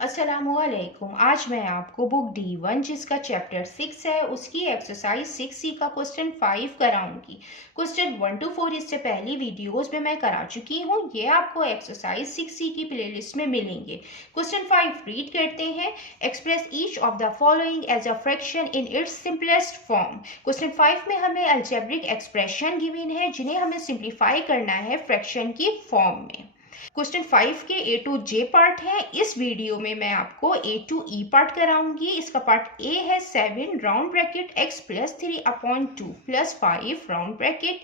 अस्सलामुअलैकुम। आज मैं आपको बुक D1 जिसका चैप्टर 6 है उसकी एक्सरसाइज 6C का क्वेश्चन 5 कराऊंगी। क्वेश्चन 1 to 4 इससे पहली वीडियोस में मैं करा चुकी हूँ, ये आपको एक्सरसाइज 6C की प्लेलिस्ट में मिलेंगे। क्वेश्चन 5 रीड करते हैं। Express each of the following as a fraction in its simplest form. Question 5 में हमें अलजेब्रिक एक्सप्रेशन गिवन है जिन्हें हमें सिंप्लीफाई करना है फ्रैक्शन की फॉर्म में। क्वेश्चन 5 के A to J पार्ट है। इस वीडियो में मैं आपको A to E पार्ट कराऊंगी। इसका पार्ट A है 7 round bracket x plus 3 upon 2 plus 5 round bracket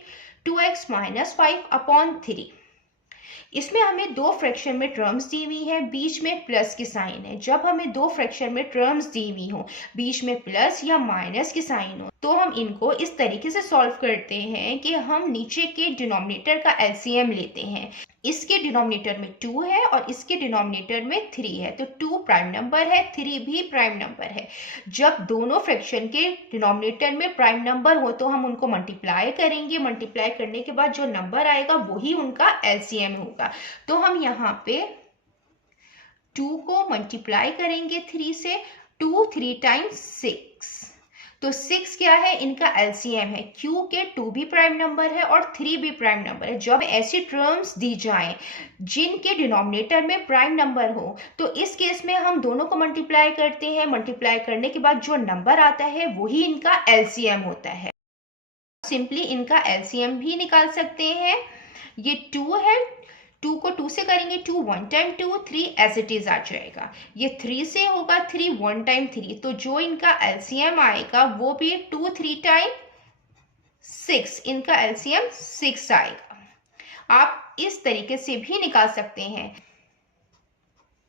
2x minus 5 upon 3। इसमें हमें दो फ्रैक्शन में टर्म्स दी हुई है, बीच में प्लस की साइन है। जब हमें दो फ्रैक्शन में टर्म्स दी हुई हो, बीच में प्लस या माइनस की साइन हो, तो हम इनको इस तरीके से सॉल्व करते हैं कि हम नीचे के डिनोमिनेटर का एलसीएम लेते हैं। इसके डिनोमिनेटर में 2 है और इसके डिनोमिनेटर में 3 है, तो 2 प्राइम नंबर है, 3 भी प्राइम नंबर है। जब दोनों फ्रैक्शन के डिनोमिनेटर में प्राइम नंबर हो तो हम उनको मल्टीप्लाई करेंगे। मल्टीप्लाई करने के बाद जो नंबर आएगा वही उनका एलसीएम होगा। तो हम यहाँ पे 2 को मल्टीप्लाई करेंगे 3 से। 2 3 टाइम्स 6, तो 6 क्या है, इनका एलसीएम है। क्यों के 2 भी प्राइम नंबर है और 3 भी प्राइम नंबर है। जब ऐसी टर्म्स दी जाएं जिनके डिनोमिनेटर में प्राइम नंबर हो, तो इस केस में हम दोनों को मल्टीप्लाई करते हैं। मल्टीप्लाई करने के बाद जो नंबर आता है वही इनका एलसीएम होता है। सिंपली इनका एलसीएम भी निकाल सकते हैं। ये 2 है, 2 को 2 से करेंगे, 2 1 टाइम 2, 3 एज इट इज आ जाएगा। ये 3 से होगा, 3 1 टाइम 3, तो जो इनका एलसीएम आएगा वो भी 2 3 टाइम 6, इनका एलसीएम 6 आएगा। आप इस तरीके से भी निकाल सकते हैं।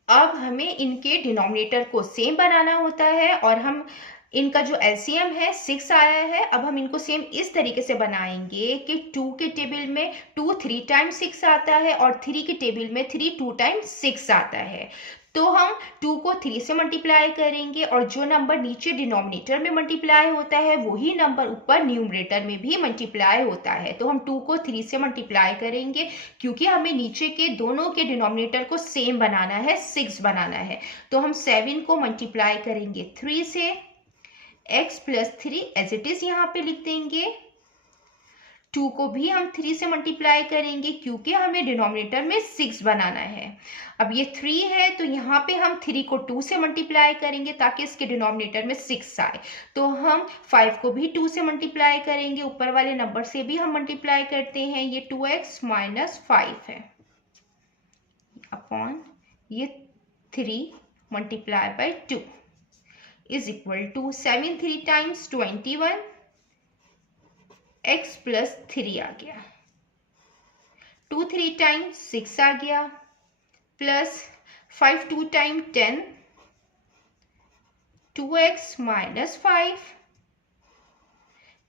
अब हमें इनके डिनोमिनेटर को सेम बनाना होता है और हम इनका जो एलसीएम है 6 आया है। अब हम इनको सेम इस तरीके से बनाएंगे कि 2 के टेबल में 2 3 टाइम्स 6 आता है और 3 के टेबल में 3 2 टाइम्स 6 आता है। तो हम 2 को 3 से मल्टीप्लाई करेंगे और जो नंबर नीचे डिनोमिनेटर में मल्टीप्लाई होता है वही नंबर ऊपर न्यूमरेटर में भी मल्टीप्लाई होता है। तो हम 2 को 3 से मल्टीप्लाई करेंगे क्योंकि हमें नीचे के दोनों के डिनोमिनेटर को सेम बनाना है, 6 बनाना है। तो हम 7 को मल्टीप्लाई करेंगे 3 से। x plus 3 as it is यहाँ पे लिख देंगे। 2 को भी हम 3 से मल्टीप्लाई करेंगे क्योंकि हमें डिनोमिनेटर में 6 बनाना है। अब ये 3 है तो यहाँ पे हम 3 को 2 से मल्टीप्लाई करेंगे ताकि इसके डिनोमिनेटर में 6 आए। तो हम 5 को भी 2 से मल्टीप्लाई करेंगे, ऊपर वाले नंबर से भी हम मल्टीप्लाई करते हैं। ये 2x माइनस 5 है अपॉन ये 3 multiply by 2 is equal to 7 3 times 21, x plus 3 आ गया, 2 3 टाइम्स 6 आ गया, plus 5 2 time 10, 2x minus 5,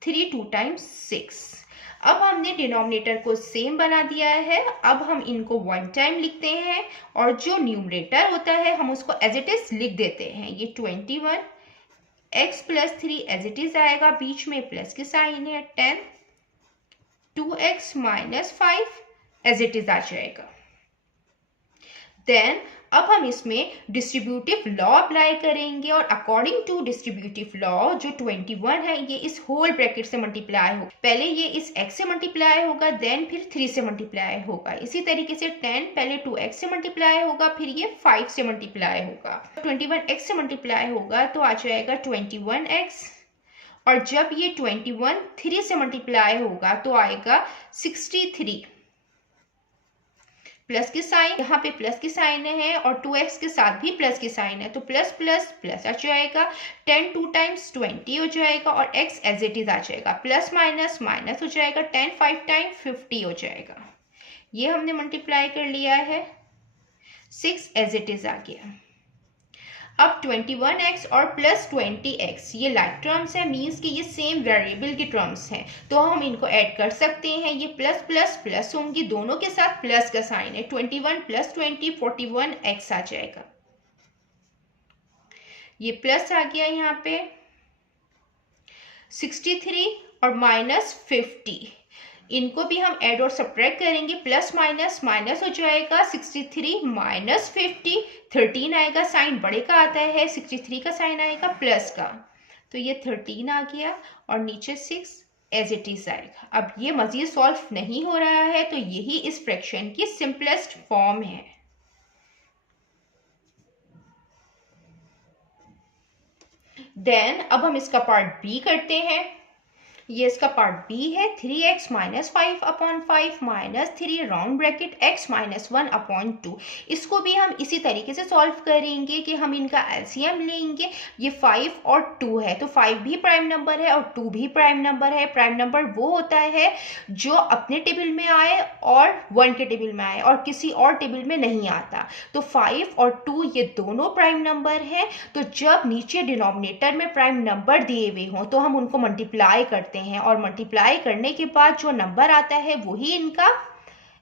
3 2 times 6। अब हमने डिनोमिनेटर को सेम बना दिया है। अब हम इनको 1 टाइम लिखते हैं और जो न्यूमरेटर होता है हम उसको एज इट इज लिख देते हैं। ये 21, x plus 3 as it is आएगा, बीच में प्लस की साइन है, 10, 2x minus 5 as it is आ जाएगा। देन अब हम इसमें डिस्ट्रीब्यूटिव लॉ अप्लाई करेंगे और अकॉर्डिंग टू डिस्ट्रीब्यूटिव लॉ जो 21 है ये इस होल ब्रैकेट से मल्टीप्लाई हो, पहले ये इस x से मल्टीप्लाई होगा, देन फिर 3 से मल्टीप्लाई होगा। इसी तरीके से 10 पहले 2x से मल्टीप्लाई होगा, फिर ये 5 से मल्टीप्लाई होगा। 21x से मल्टीप्लाई होगा तो आ जाएगा 21x, और जब ये 21 3 से मल्टीप्लाई होगा तो आएगा 63। प्लस की साइन, यहाँ पे प्लस की साइन है और 2x के साथ भी प्लस की साइन है, तो प्लस प्लस प्लस आ जाएगा। 10 2 टाइम्स 20 हो जाएगा और x एज इट इज आ जाएगा। प्लस माइनस माइनस हो जाएगा, 10 5 टाइम 50 हो जाएगा। ये हमने मल्टीप्लाई कर लिया है, 6 एज इट इज आ गया। अब 21x और प्लस 20x ये लाइक टर्म्स है, मीन्स कि ये सेम वेरिएबल की टर्म्स हैं, तो हम इनको ऐड कर सकते हैं। ये प्लस प्लस प्लस होंगी, दोनों के साथ प्लस का साइन है। 21 प्लस 20 41x आ जाएगा। ये प्लस आ गया यहाँ पे 63 और माइनस 50, इनको भी हम ऐड और सब्ट्रैक्ट करेंगे, प्लस माइनस माइनस हो जाएगा, 63 माइनस 50, 13 आएगा, साइन बड़े का आता है, 63 का साइन आएगा प्लस का, तो ये 13 आ गया और नीचे 6 एज इट इज आएगा। अब ये मजीद सॉल्व नहीं हो रहा है, तो यही इस फ्रैक्शन की सिंपलेस्ट फॉर्म है। देन अब हम इसका पार्ट बी करते हैं। ये इसका पार्ट बी है, 3x minus 5 upon 5 minus 3 round bracket x minus 1 upon 2। इसको भी हम इसी तरीके से सॉल्व करेंगे कि हम इनका एलसीएम लेंगे। ये 5 और 2 है, तो 5 भी प्राइम नंबर है और 2 भी प्राइम नंबर है। प्राइम नंबर वो होता है जो अपने टेबल में आए और 1 के टेबल में आए और किसी और टेबल में नहीं आता। तो 5 और 2 ये दोनों प्राइम नंबर हैं। तो जब नीचे डिनोमिनेटर में प्राइम नंबर दिए हुए हों तो हम उनको मल्टीप्लाई करते हैं और मल्टीप्लाई करने के बाद जो नंबर आता है वही इनका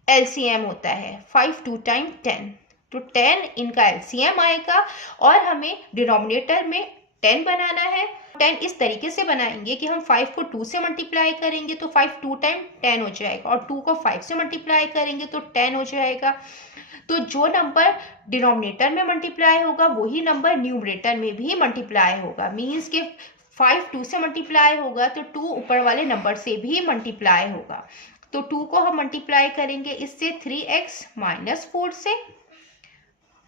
एलसीएम होता है। 5 2 टाइम 10, तो 10 इनका एलसीएम आएगा और हमें डिनोमिनेटर में 10 बनाना है। 10 इस तरीके से बनाएंगे कि हम 5 को 2 से मल्टीप्लाई करेंगे तो 5 2 टाइम 10 हो जाएगा और 2 को 5 से मल्टीप्लाई करेंगे तो 10 हो जाएगा। तो जो नंबर डिनोमिनेटर में मल्टीप्लाई होगा वही नंबर न्यूमरेटर में भी मल्टीप्लाई होगा। मीन्स के 5 2 से मल्टीप्लाई होगा तो 2 ऊपर वाले नंबर से भी मल्टीप्लाई होगा। तो 2 को हम मल्टीप्लाई करेंगे इससे 3x माइनस 4 से,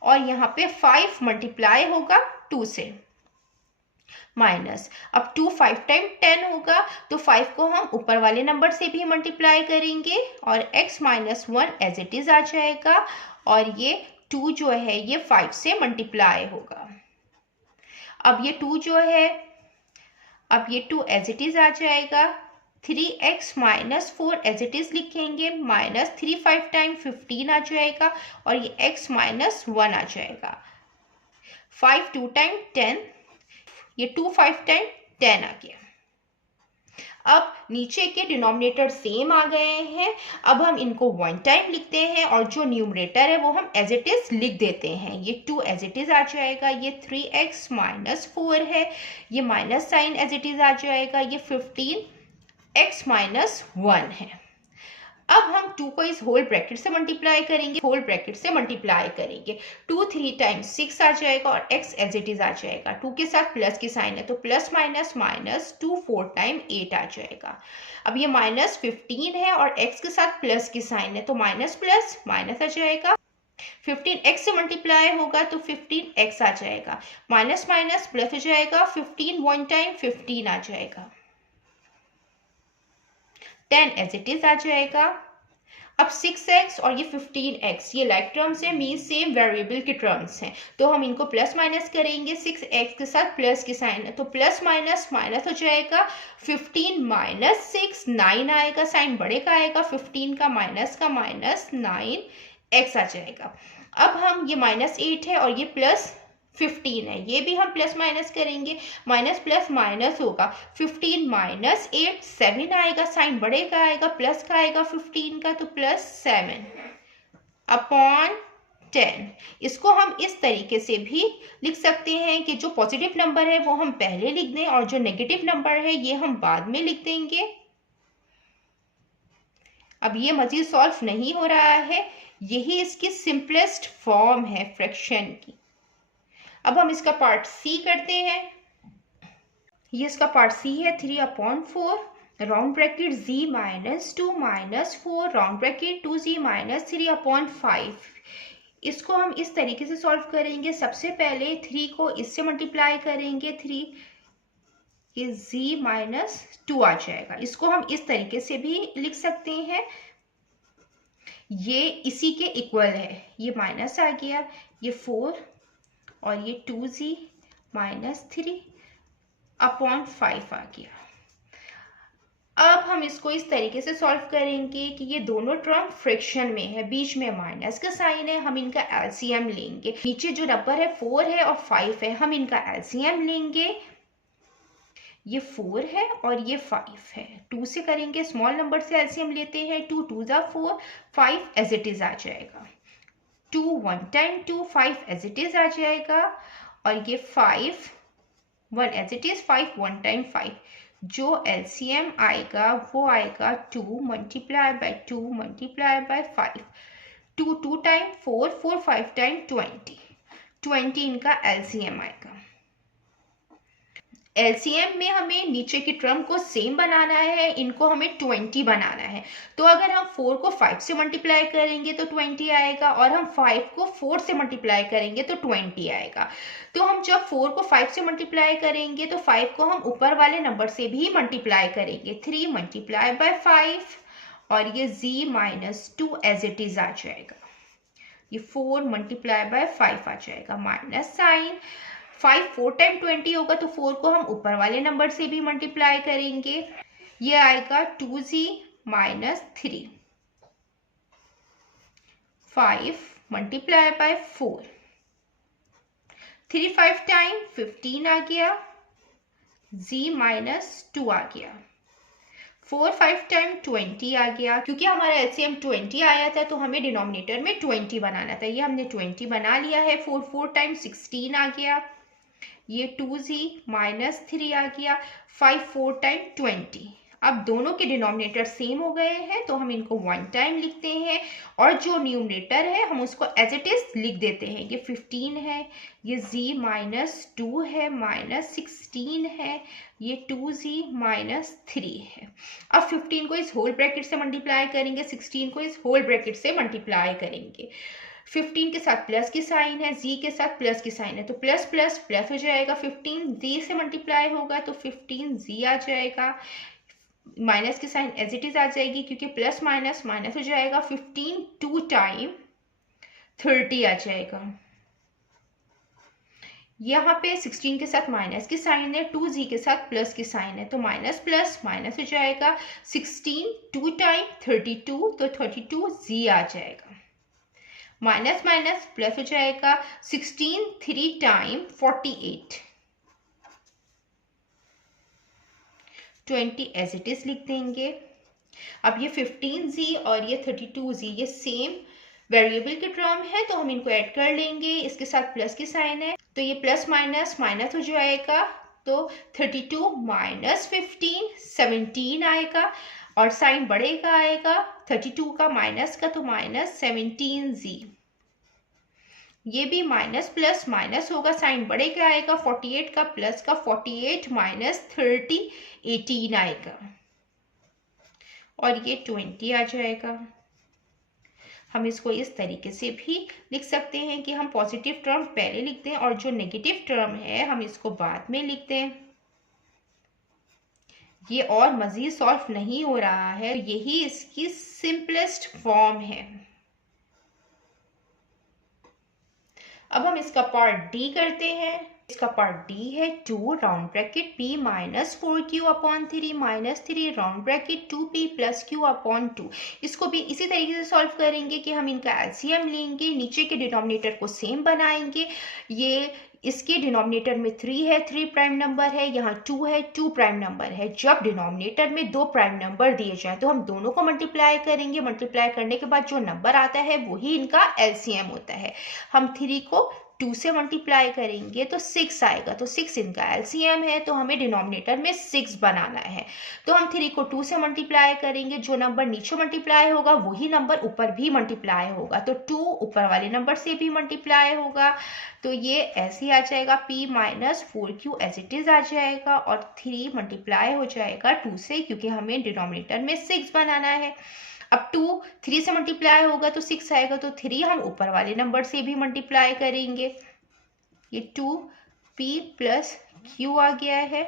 और यहाँ पे 5 मल्टीप्लाई होगा 2 से माइनस। अब 2 5 टाइम 10 होगा तो 5 को हम ऊपर वाले नंबर से भी मल्टीप्लाई करेंगे और x minus 1 as it is आ जाएगा और ये 2 जो है ये 5 से मल्टीप्लाई होगा। अब ये 2 जो है, अब ये 2 एज इट इज आ जाएगा, 3x minus 4 as it is लिखेंगे, माइनस 3 5 टाइम 15 आ जाएगा और ये x माइनस 1 आ जाएगा। 5 2 टाइम 10, ये 2 5 टाइम 10 आ गया। अब नीचे के डिनोमिनेटर सेम आ गए हैं। अब हम इनको 1 टाइम लिखते हैं और जो न्यूमरेटर है वो हम एज इट इज लिख देते हैं। ये 2 एज इट इज आ जाएगा, ये 3x माइनस 4 है, ये minus sign as it is आ जाएगा, ये 15x माइनस 1 है। अब हम 2 को इस होल ब्रैकेट से मल्टीप्लाई करेंगे, होल ब्रैकेट से मल्टीप्लाई करेंगे, 2 3 टाइम्स 6 आ जाएगा और x एज इट इज आ जाएगा। 2 के साथ प्लस की साइन है तो प्लस माइनस माइनस 2 4 टाइम 8 आ जाएगा। अब ये माइनस 15 है और x के साथ प्लस की साइन है तो माइनस प्लस माइनस आ जाएगा। 15 x से मल्टीप्लाई होगा तो 15x आ जाएगा, माइनस माइनस प्लस हो जाएगा, 15 1 टाइम 15 आ जाएगा, 10 एज इट इज आ जाएगा। अब 6x और ये 15x ये लाइक टर्म्स है, मीन सेम वेरिएबल के टर्म्स हैं, तो हम इनको प्लस माइनस करेंगे। 6x के साथ प्लस की साइन है तो प्लस माइनस माइनस हो जाएगा, 15 माइनस 6 9 आएगा, साइन बड़े का आएगा, 15 का माइनस 9x आ जाएगा। अब हम ये माइनस 8 है और ये प्लस 15 है, ये भी हम प्लस माइनस करेंगे, माइनस प्लस माइनस होगा, 15 माइनस 8 7 आएगा, साइन बड़े का आएगा, प्लस का आएगा 15 का तो प्लस 7 अपॉन 10। इसको हम इस तरीके से भी लिख सकते हैं कि जो पॉजिटिव नंबर है वो हम पहले लिख दें और जो नेगेटिव नंबर है ये हम बाद में लिख देंगे। अब ये मजीद सॉल्व नहीं हो रहा है, यही इसकी सिंपलेस्ट फॉर्म है फ्रैक्शन की। अब हम इसका पार्ट सी करते हैं। ये इसका पार्ट सी है, 3/4 round bracket z minus 2 minus 4 round bracket 2z minus 3/5। इसको हम इस तरीके से सॉल्व करेंगे। सबसे पहले 3 को इससे मल्टीप्लाई करेंगे, 3 ये z माइनस 2 आ जाएगा। इसको हम इस तरीके से भी लिख सकते हैं, ये इसी के इक्वल है, ये माइनस आ गया, ये 4 और ये 2z माइनस 3/5 आ गया। अब हम इसको इस तरीके से सॉल्व करेंगे कि ये दोनों टर्म फ्रैक्शन में है, बीच में माइनस का साइन है, हम इनका एलसीएम लेंगे। नीचे जो नंबर है 4 है और 5 है, हम इनका एलसीएम लेंगे। ये 4 है और ये 5 है, 2 से करेंगे, स्मॉल नंबर से एलसीएम लेते हैं, 2 2 जा 4, 5 एज इट इज आ जाएगा, 2 1 टाइम 2 5 एज इट इज आ जाएगा और ये 5 1 एज इट इज, 5 1 टाइम 5, जो एलसीएम आएगा वो आएगा 2 multiply by 2 multiply by 5, 2 2 time 4, 4 5 time 20 इनका एलसीएम आएगा। एलसीएम में हमें नीचे की टर्म को सेम बनाना है, इनको हमें 20 बनाना है। तो अगर हम 4 को 5 से मल्टीप्लाई करेंगे तो 20 आएगा, और हम 5 को 4 से मल्टीप्लाई करेंगे तो 20 आएगा। तो हम जब 4 को 5 से मल्टीप्लाई करेंगे तो 5 को हम ऊपर वाले नंबर से भी मल्टीप्लाई करेंगे, 3 मल्टीप्लाई बाय 5, और ये z-2 एज इट इज आ जाएगा। ये 4 मल्टीप्लाई बाय 5 आ जाएगा, माइनस साइन। 5 4 टाइम 20 होगा तो 4 को हम ऊपर वाले नंबर से भी मल्टीप्लाई करेंगे, ये आएगा 2z minus 3। 5 multiply by 4, 3 5 time 15 आ गया, z माइनस 2 आ गया। 4 5 टाइम 20 आ गया। क्योंकि हमारा एलसीएम 20 आया था तो हमें डिनोमिनेटर में 20 बनाना था, ये हमने 20 बना लिया है। 4 4 टाइम 16 आ गया, ये 2z माइनस 3 आ गया। 5 4 टाइम 20। अब दोनों के डिनोमिनेटर सेम हो गए हैं तो हम इनको 1 टाइम लिखते हैं, और जो न्यूमरेटर है हम उसको एज इट इज लिख देते हैं। ये 15 है, ये z माइनस 2 है, माइनस 16 है, ये 2z माइनस 3 है। अब 15 को इस होल ब्रैकेट से मल्टीप्लाई करेंगे, 16 को इस होल ब्रैकेट से मल्टीप्लाई करेंगे। 15 के साथ प्लस की साइन है, z के साथ प्लस की साइन है, तो प्लस प्लस प्लस हो जाएगा। 15 z से मल्टीप्लाई होगा तो 15 z आ जाएगा, माइनस की साइन एज इट इज आ जाएगी क्योंकि प्लस माइनस माइनस हो जाएगा। 15 2 टाइम 30 आ जाएगा। यहाँ पे 16 के साथ माइनस की साइन है, 2z के साथ प्लस की साइन है, तो माइनस प्लस माइनस हो जाएगा। 16 2 टाइम 32, तो 32z आ जाएगा। माइनस माइनस प्लस हो जाएगा। 16 3 टाइम 48, 20 एज इट इज लिख देंगे। अब ये 15z और ये 32z ये सेम वेरिएबल की टर्म है तो हम इनको ऐड कर लेंगे। इसके साथ प्लस की साइन है तो ये प्लस माइनस माइनस हो जाएगा, तो 32 माइनस 15 17 आएगा, और साइन बढ़ेगा आएगा 32 का माइनस का, तो माइनस 17z। ये भी माइनस प्लस माइनस होगा, साइन बढ़ेगा आएगा। 48 का प्लस का, 48 माइनस 30 18 आएगा, और ये 20 आ जाएगा। हम इसको इस तरीके से भी लिख सकते हैं कि हम पॉजिटिव टर्म पहले लिखते हैं और जो नेगेटिव टर्म है हम इसको बाद में लिखते हैं। ये और मज़ीद सॉल्व नहीं हो रहा है, यही इसकी सिंपलेस्ट फॉर्म है। अब हम इसका पार्ट डी करते हैं। इसका पार्ट डी है 2 round bracket p minus 4q upon 3 minus 3 round bracket 2p plus q upon 2। इसको भी इसी तरीके से सॉल्व करेंगे कि हम इनका एलसीएम लेंगे, नीचे के डिनोमिनेटर को सेम बनाएंगे। ये इसके डिनोमिनेटर में 3 है, 3 प्राइम नंबर है, यहाँ 2 है, 2 प्राइम नंबर है। जब डिनोमिनेटर में 2 प्राइम नंबर दिए जाए तो हम दोनों को मल्टीप्लाई करेंगे। मल्टीप्लाई करने के बाद जो नंबर आता है वही इनका एलसीएम होता है। हम 3 को 2 से मल्टीप्लाई करेंगे तो 6 आएगा, तो 6 इनका एलसीएम है, तो हमें डिनोमिनेटर में 6 बनाना है। तो हम 3 को 2 से मल्टीप्लाई करेंगे, जो नंबर नीचे मल्टीप्लाई होगा वही नंबर ऊपर भी मल्टीप्लाई होगा, तो 2 ऊपर वाले नंबर से भी मल्टीप्लाई होगा, तो ये ऐसे आ जाएगा p minus 4q as it is आ जाएगा, और 3 मल्टीप्लाई हो जाएगा 2 से क्योंकि हमें डिनोमिनेटर में 6 बनाना है। अब 2 3 से मल्टीप्लाई होगा तो 6 आएगा, तो 3 हम ऊपर वाले नंबर से भी मल्टीप्लाई करेंगे। ये 2p प्लस q आ गया है,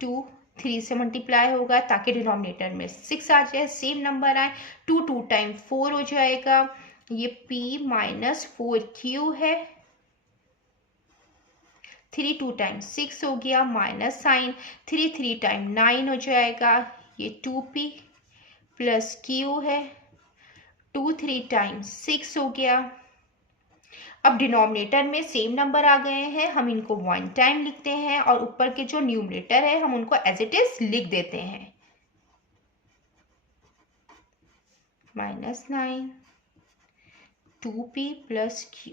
2 3 से मल्टीप्लाई होगा ताकि डिनोमिनेटर में 6 आ जाए, सेम नंबर आए। 2 2 टाइम 4 हो जाएगा, ये p माइनस 4q है। 3 2 टाइम 6 हो गया, माइनस साइन। 3 3 टाइम 9 हो जाएगा, ये 2p प्लस q है। 2 3 टाइम 6 हो गया। अब डिनोमिनेटर में सेम नंबर आ गए हैं, हम इनको 1 टाइम लिखते हैं, और ऊपर के जो न्यूमरेटर है हम उनको एज इट इज लिख देते हैं। Minus 9 2p plus q।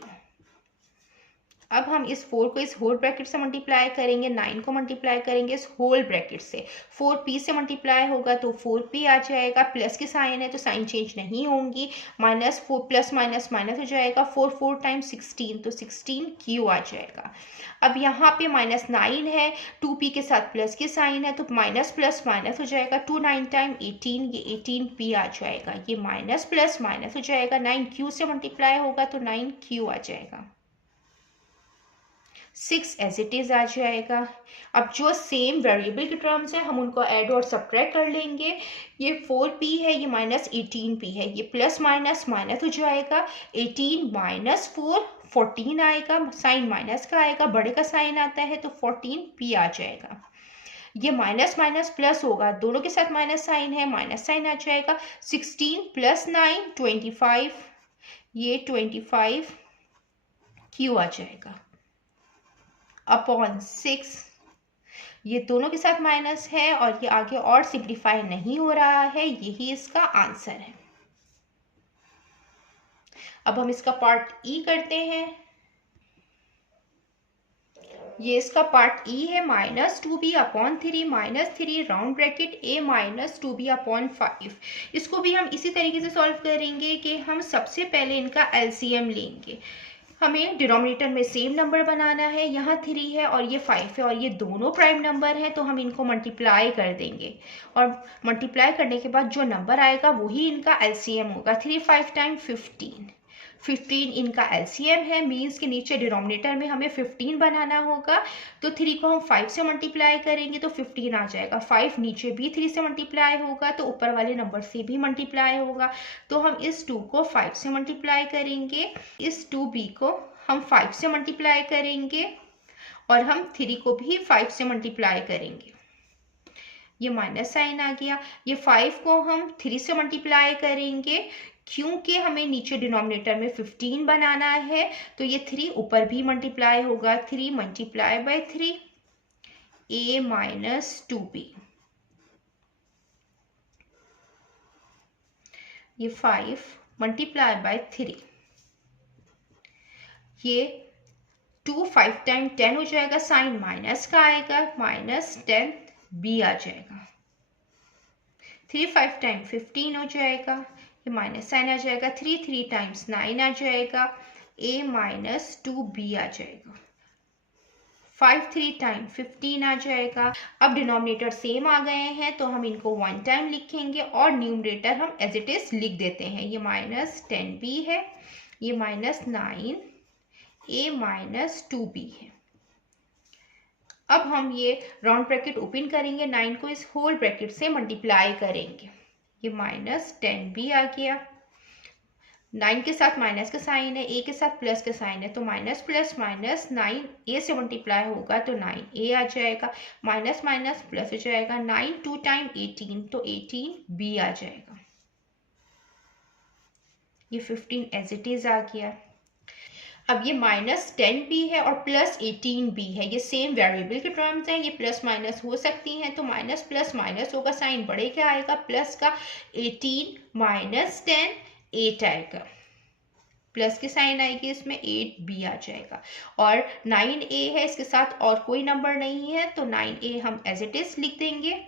अब हम इस 4 को इस होल ब्रैकेट से मल्टीप्लाई करेंगे, 9 को मल्टीप्लाई करेंगे इस होल ब्रैकेट से। 4p से मल्टीप्लाई होगा तो 4p आ जाएगा, प्लस की साइन है तो साइन चेंज नहीं होंगी, -4 प्लस माइनस माइनस हो जाएगा, 4 टाइम्स 16 तो 16q आ जाएगा। अब यहाँ पे -9 है, 2p के साथ प्लस की साइन है तो माइनस प्लस माइनस हो जाएगा, 2 9 टाइम 18, ये 18p आ जाएगा। ये माइनस प्लस माइनस हो जाएगा, 9q से मल्टीप्लाई होगा तो 9q आ जाएगा। 6 एज इट इज आ जाएगा। अब जो सेम वेरिएबल के टर्म्स हैं हम उनको ऐड और सब्ट्रैक्ट कर लेंगे। ये 4p है, ये -18p है, ये प्लस माइनस माइनस हो जाएगा, 18 - 4 14 आएगा, साइन माइनस का आएगा, बड़े का साइन आता है तो 14p आ जाएगा। ये माइनस माइनस प्लस होगा, दोनों के साथ माइनस साइन है, माइनस साइन आ जाएगा, 16 + 9 25, ये 25q आ जाएगा अपॉन 6। ये दोनों के साथ माइनस है और ये आगे और सिंप्लीफाई नहीं हो रहा है, यही इसका आंसर है। अब हम इसका पार्ट ई करते हैं। ये इसका पार्ट ई है, -2b upon 3 -3 round bracket a -2b upon 5। इसको भी हम इसी तरीके से सॉल्व करेंगे कि हम सबसे पहले इनका एलसीएम लेंगे। हमें डिनोमिनेटर में सेम नंबर बनाना है, यहाँ 3 है और ये 5 है और ये दोनों प्राइम नंबर हैं, तो हम इनको मल्टीप्लाई कर देंगे और मल्टीप्लाई करने के बाद जो नंबर आएगा वही इनका एलसीएम होगा। 3 5 टाइम 15 इनका एलसीएम है, मीन्स के नीचे डिनोमिनेटर में हमें 15 बनाना होगा। तो 3 को हम 5 से मल्टीप्लाई करेंगे तो 15 आ जाएगा, 5 नीचे भी 3 से मल्टीप्लाई होगा तो ऊपर वाले नंबर से भी मल्टीप्लाई होगा। तो हम इस 2 को 5 से मल्टीप्लाई करेंगे, इस 2b को हम 5 से मल्टीप्लाई करेंगे और हम 3 को भी 5 से मल्टीप्लाई करेंगे। ये माइनस साइन आ गया। ये 5 को हम 3 से मल्टीप्लाई करेंगे क्योंकि हमें नीचे डिनोमिनेटर में 15 बनाना है, तो ये 3 ऊपर भी मल्टीप्लाई होगा, 3 × 3 a - 2b। ये 5 × 3, ये 2 5 टाइम 10 हो जाएगा, साइन माइनस का आएगा, -10b आ जाएगा। 3 5 टाइम 15 हो जाएगा, ये माइनस साइन आ जाएगा, 3 3 टाइम्स 9 आ जाएगा, a - 2b आ जाएगा। 5 3 टाइम 15 आ जाएगा। अब डिनोमिनेटर सेम आ गए हैं तो हम इनको 1 टाइम लिखेंगे और न्यूमरेटर हम एज इट इज लिख देते हैं। ये -10b है, ये -9 a - 2b है। अब हम ये राउंड ब्रैकेट ओपन करेंगे, 9 को इस होल ब्रैकेट से मल्टीप्लाई करेंगे, ये -10b आ गया। 9 के साथ माइनस का साइन है, a के साथ प्लस का साइन है, तो माइनस प्लस माइनस 9a से मल्टीप्लाई होगा तो 9a आ जाएगा, माइनस माइनस प्लस हो जाएगा, 9 2 टाइम 18 तो 18b आ जाएगा। ये 15 एज इट इज आ गया। अब ये -10b है और +18b है, ये सेम वेरिएबल के टर्म्स हैं, ये प्लस माइनस हो सकती हैं, तो माइनस प्लस माइनस होगा, साइन बड़े का आएगा, प्लस का 18 - 10 8 आएगा, प्लस की साइन आएगी, इसमें 8b आ जाएगा। और 9a है, इसके साथ और कोई नंबर नहीं है तो 9a हम एज इट इज लिख देंगे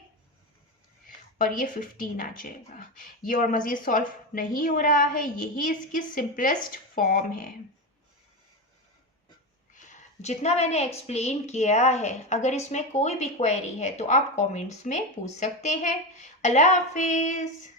और ये 15 आ जाएगा। ये और मज़ीद सॉल्व नहीं हो रहा है, यही इसकी सिंपलेस्ट फॉर्म है। जितना मैंने एक्सप्लेन किया है, अगर इसमें कोई भी क्वेरी है तो आप कमेंट्स में पूछ सकते हैं। अल्लाह हाफिज़।